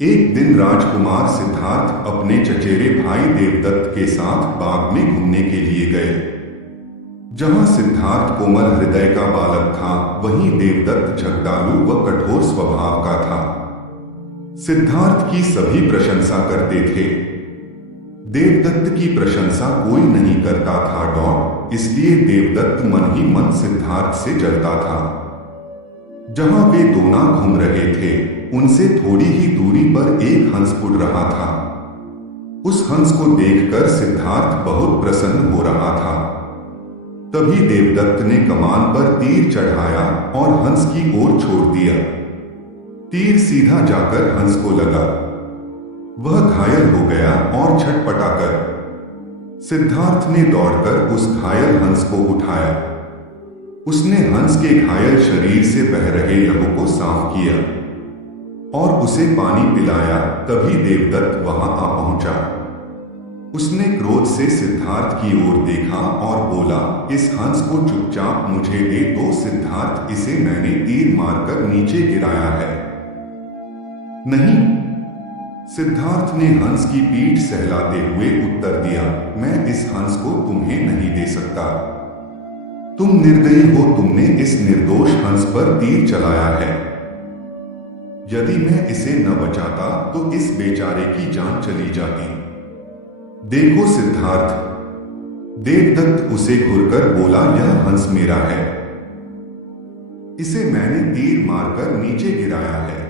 एक दिन राजकुमार सिद्धार्थ अपने चचेरे भाई देवदत्त के साथ बाग में घूमने के लिए गए। जहां सिद्धार्थ कोमल हृदय का बालक था, वहीं देवदत्त झगड़ालू व कठोर स्वभाव का था। सिद्धार्थ की सभी प्रशंसा करते थे। देवदत्त की प्रशंसा कोई नहीं करता था, इसलिए देवदत्त मन ही मन सिद्धार्थ से जलता था। जहां वे दोनों घूम रहे थे, उनसे थोड़ी ही दूरी पर एक हंस उड़ रहा था। उस हंस को देखकर सिद्धार्थ बहुत प्रसन्न हो रहा था। तभी देवदत्त ने कमान पर तीर चढ़ाया और हंस की ओर छोड़ दिया। तीर सीधा जाकर हंस को लगा। वह घायल हो गया और छटपटाकर सिद्धार्थ ने दौड़कर उस घायल हंस को उठाया। उसने हंस के घायल शरीर से बह रहे लहू को साफ किया और उसे पानी पिलाया। तभी देवदत्त वहां आ पहुंचा। उसने क्रोध से सिद्धार्थ की ओर देखा और बोला, इस हंस को चुपचाप मुझे दे दो सिद्धार्थ, इसे मैंने तीर मारकर नीचे गिराया है। नहीं, सिद्धार्थ ने हंस की पीठ सहलाते हुए उत्तर दिया, मैं इस हंस को तुम्हें नहीं दे सकता। तुम निर्दयी हो, तुमने इस निर्दोष हंस पर तीर चलाया है। यदि मैं इसे न बचाता तो इस बेचारे की जान चली जाती। देखो सिद्धार्थ, देवदत्त उसे घूरकर बोला, यह हंस मेरा है। इसे मैंने तीर मारकर नीचे गिराया है।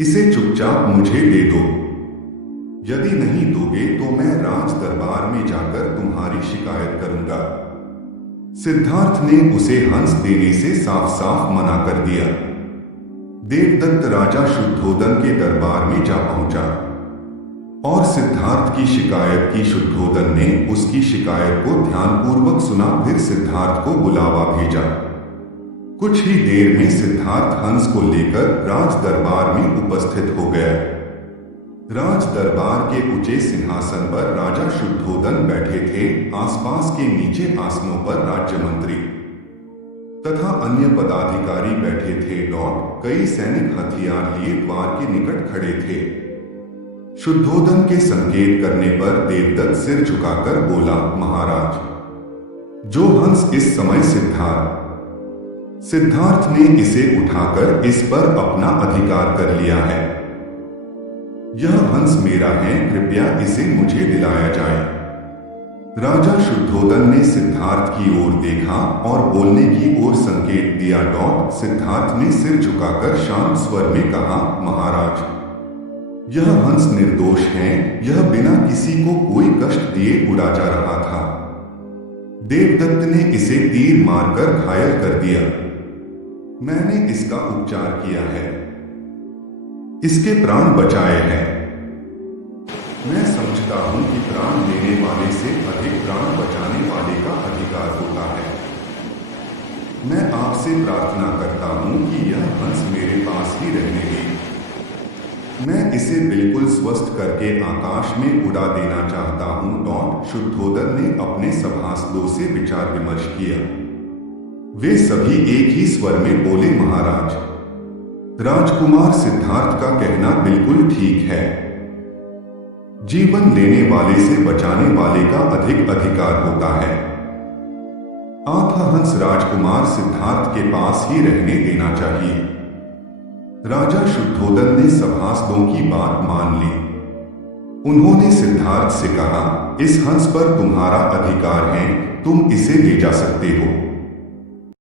इसे चुपचाप मुझे दे दो। यदि नहीं दोगे तो मैं राज दरबार में जाकर तुम्हारी शिकायत करूंगा। सिद्धार्थ ने उसे हंस देने से साफ साफ मना कर दिया। देवदत्त राजा शुद्धोदन के दरबार में जा पहुंचा और सिद्धार्थ की शिकायत की। शुद्धोदन ने उसकी शिकायत को ध्यानपूर्वक सुना, फिर सिद्धार्थ को बुलावा भेजा। कुछ ही देर में सिद्धार्थ हंस को लेकर राज दरबार में उपस्थित हो गया। राज दरबार के ऊंचे सिंहासन पर राजा शुद्धोदन बैठे थे। आसपास के नीचे आसनों पर राज्य मंत्री तथा अन्य पदाधिकारी बैठे थे। कई सैनिक हथियार लिए द्वार के निकट खड़े थे। शुद्धोदन के संकेत करने पर देवदत्त सिर झुकाकर बोला, महाराज, जो हंस इस समय सिद्धार्थ ने इसे उठाकर इस पर अपना अधिकार कर लिया है। यह हंस मेरा है, कृपया इसे मुझे दिलाया जाए। राजा शुद्धोदन ने सिद्धार्थ की ओर देखा और बोलने की ओर संकेत दिया। सिद्धार्थ ने सिर झुकाकर शांत स्वर में कहा, महाराज, यह हंस निर्दोष है। यह बिना किसी को कोई कष्ट दिए उड़ा जा रहा था। देवदत्त ने इसे तीर मारकर घायल कर दिया। मैंने इसका उपचार किया है, इसके प्राण बचाए हैं। मैं समझता हूं कि प्राण लेने वाले से अधिक प्राण बचाने वाले का अधिकार होता है। मैं आपसे प्रार्थना करता हूं कि यह हंस मेरे पास ही रहने दे। मैं इसे बिल्कुल स्वस्थ करके आकाश में उड़ा देना चाहता हूं। शुद्धोदन ने अपने सभासदों से विचार विमर्श किया। वे सभी एक ही स्वर में बोले, महाराज, राजकुमार सिद्धार्थ का कहना बिल्कुल ठीक है। जीवन लेने वाले से बचाने वाले का अधिक अधिकार होता है। हंस राजकुमार सिद्धार्थ के पास ही रहने देना चाहिए। राजा शुद्धोदन ने सभासदों की बात मान ली। उन्होंने सिद्धार्थ से कहा, इस हंस पर तुम्हारा अधिकार है, तुम इसे ले जा सकते हो।